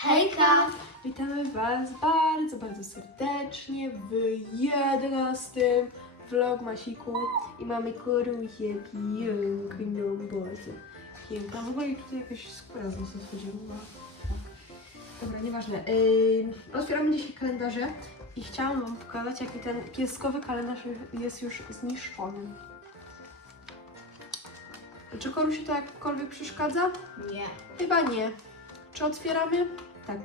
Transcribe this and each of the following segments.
Hejka! Witamy Was bardzo, bardzo serdecznie w 11 vlogmasiku i mamy korusię piękną, bardzo piękną. W ogóle tutaj jakaś skóra z nosa schodziła. Dobra, nieważne. Yy, otwieramy dzisiaj kalendarze i chciałam Wam pokazać, jaki ten pieskowy kalendarz jest już zniszczony. Czy korusi to jakkolwiek przeszkadza? Nie. Chyba nie. Czy otwieramy? Tak.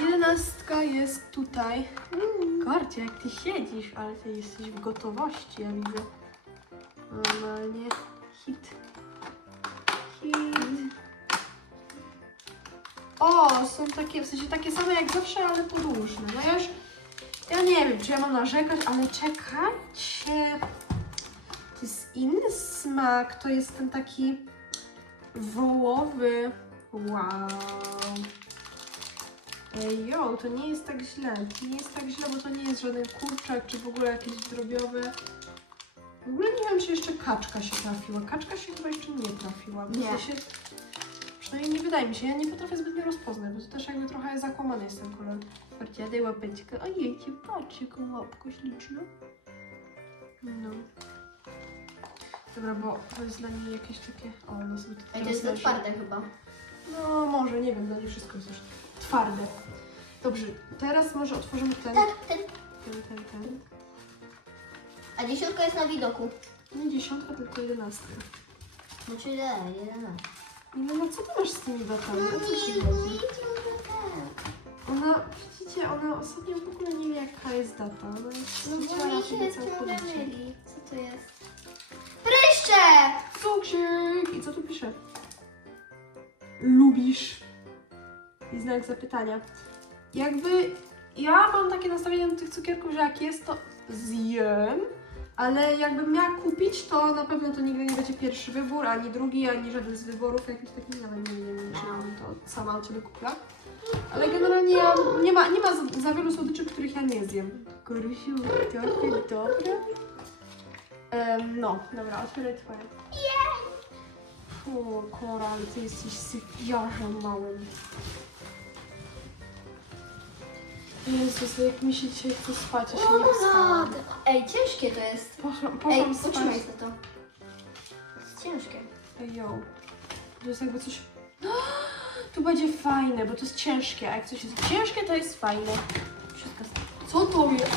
Jedenastka jest tutaj. Korcie, jak ty siedzisz, ale ty jesteś w gotowości, ja widzę. Normalnie. Hit. Hit. O, są takie, w sensie takie same jak zawsze, ale podłużne. No ja już, ja nie wiem, czy ja mam narzekać, ale czekajcie. To jest inny smak, to jest ten taki wołowy. Wow. Ej, jo, to nie jest tak źle. To nie jest tak źle, bo to nie jest żaden kurczak, czy w ogóle jakieś drobiowe. W ogóle nie wiem, czy jeszcze kaczka się trafiła. Kaczka się chyba jeszcze nie trafiła. W Nie. sensie, przynajmniej nie wydaje mi się. Ja nie potrafię zbytnio rozpoznać, bo to też jakby trochę zakłamany jest ten kolor. Patrzcie, daj łapeczkę. Ojej, cię patrz, jaką łapkę śliczną. No. Dobra, bo to jest dla niej jakieś takie... O, one są Ej, to jest twarde chyba. No może, nie wiem, dla niej wszystko jest już twarde. Dobrze, teraz może otworzymy ten, Tak, ten. ten, ten, ten. A dziesiątka jest na widoku. Nie dziesiątka, tylko jedenastka. Znaczy nie, jeden. No, no co ty masz z tymi datami? O co ci chodzi? Ona, widzicie, ona ostatnio w ogóle nie wie jaka jest data. Ona jest No bo mi się ciągle całkowicie. myli. Co to jest? Pryszcze! Cukrzyk! I co tu pisze? Lubisz? I znak zapytania. Jakby ja mam takie nastawienie do tych cukierków, że jak jest, to zjem. Ale jakbym miała kupić, to na pewno to nigdy nie będzie pierwszy wybór, ani drugi, ani żaden z wyborów jakichś takich, nawet nie wiem, czy bym to sama od Ciebie kupiła. Ale generalnie ja, nie ma, nie ma za, za wielu słodyczy, których ja nie zjem. Korusiu, to dobra. Em, no, dobra, otwieraj twoje. Fu, Koral, ty jesteś sypiarzem małym. Jezus, jak mi się dzisiaj chce spać, ja się nie. Ej, ciężkie to jest. Poszłam, Ej, poszłam spać. potrzymaj za to. Jest ciężkie. Ej, yo. To jest jakby coś... Tu będzie fajne, bo to jest ciężkie, a jak coś jest ciężkie, to jest fajne. Wszystko. Co to jest?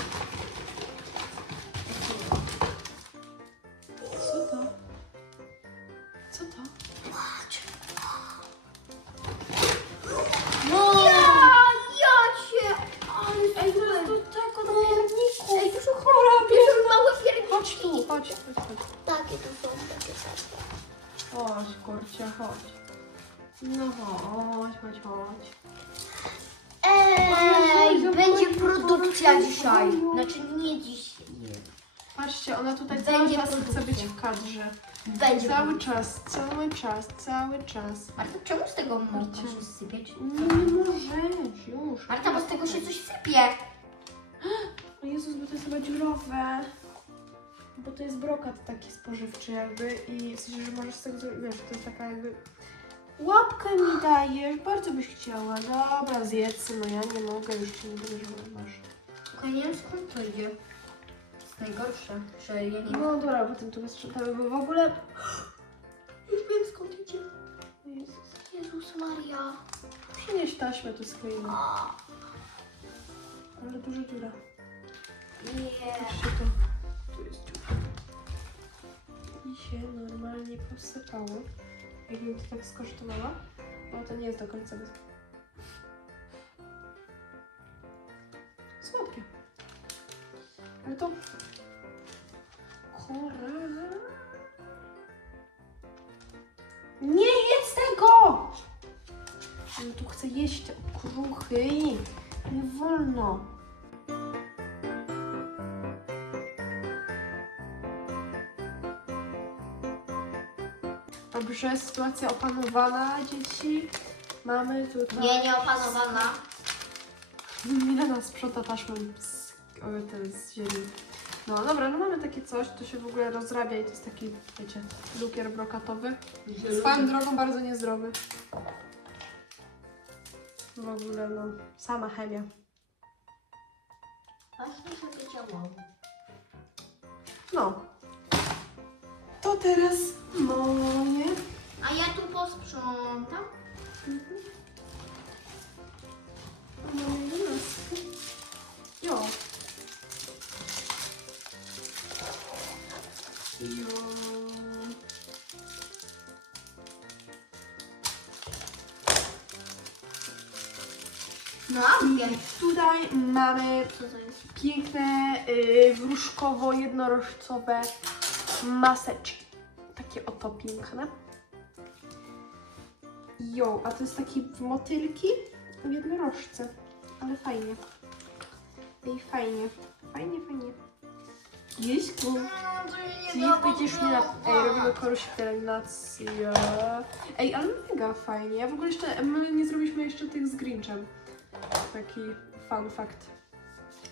No chodź, chodź, chodź. Ej, będzie produkcja dzisiaj. Znaczy nie dziś. Patrzcie, ona tutaj Będzie cały czas chce być w kadrze. Będzie. Cały czas, cały czas, cały czas. Marta, czemu z tego Marcia. się sypiać? Nie, nie możesz, już. Marta, bo z tego się coś sypie. O Jezus, bo to jest chyba dziurowe. Bo to jest brokat taki spożywczy jakby i w sensie, że możesz z tego zrobić, wiesz, to jest taka jakby... Łapkę mi dajesz, bardzo byś chciała. Dobra, zjedz, no ja nie mogę, już ci nie będę, masz. Tylko nie wiem skąd to idzie. To jest najgorsze, że ja nie. No dobra, potem tu wysprzątamy, bo w ogóle... Już wiem skąd idzie. Jezus. Jezus Maria. Przynieś taśmę tu skleimy. A, Ale duża dziura. nie. Patrzcie to. Tu jest dziura. I się normalnie posypało. Jakbym to tak skosztowała. No to nie jest do końca bez... Słodkie. Ale to... Korala. Nie jedz tego! Ja tu chcę jeść okruchy. Nie wolno. Dobrze, sytuacja opanowana, dzieci. Mamy tutaj... Nie, nieopanowana. Milena sprząta taśmą z, o, ten z ziemi. No dobra, no mamy takie coś, to się w ogóle rozrabia i to jest taki, wiecie, lukier brokatowy. Swoją drogą bardzo niezdrowy. W ogóle, no, sama chemia. Właśnie sobie działało. No. To teraz moje. A ja tu posprzątam. Moje jedenastki. Jo. Jo. No, a I tutaj mamy Co to jest? piękne, y, wróżkowo-jednorożcowe maseczki. Takie oto piękne. Jo, a to jest taki motylki w jednorożce. Ale fajnie. Ej, fajnie. Fajnie, fajnie. Jeśku. Nie będziesz mi na... Ej, robimy. Ej, ale mega fajnie. Ja w ogóle jeszcze, my nie zrobiliśmy jeszcze tych z Grinchem. Taki fun fact.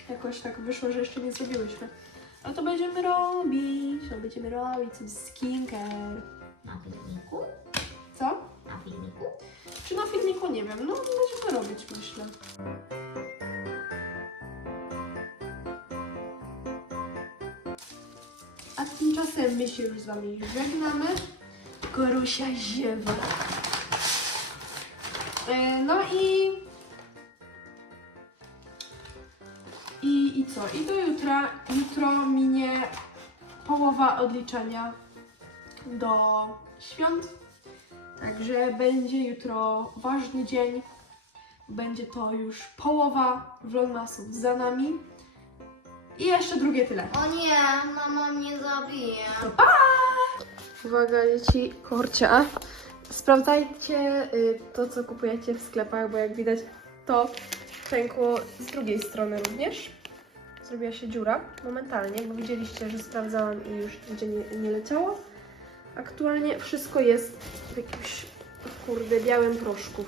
Jakoś tak wyszło, że jeszcze nie zrobiłyśmy. Ale to będziemy robić, to będziemy robić sobie skincare. Na filmiku? Co? Na filmiku? Czy na filmiku? Nie wiem. No, będziemy robić, myślę. A tymczasem my się już z Wami żegnamy. Korusia ziewa. E, No i... I, I co? I do jutra. Jutro minie połowa odliczenia do świąt. Także będzie jutro ważny dzień. Będzie to już połowa vlogmasów za nami. I jeszcze drugie tyle. O nie, mama mnie zabije. Uwaga dzieci, korcia. Sprawdzajcie y, to, co kupujecie w sklepach, bo jak widać to pękło z drugiej strony również. Zrobiła się dziura momentalnie, bo widzieliście, że sprawdzałam i już nigdzie nie, nie leciało. Aktualnie wszystko jest w jakimś, kurde, białym proszku.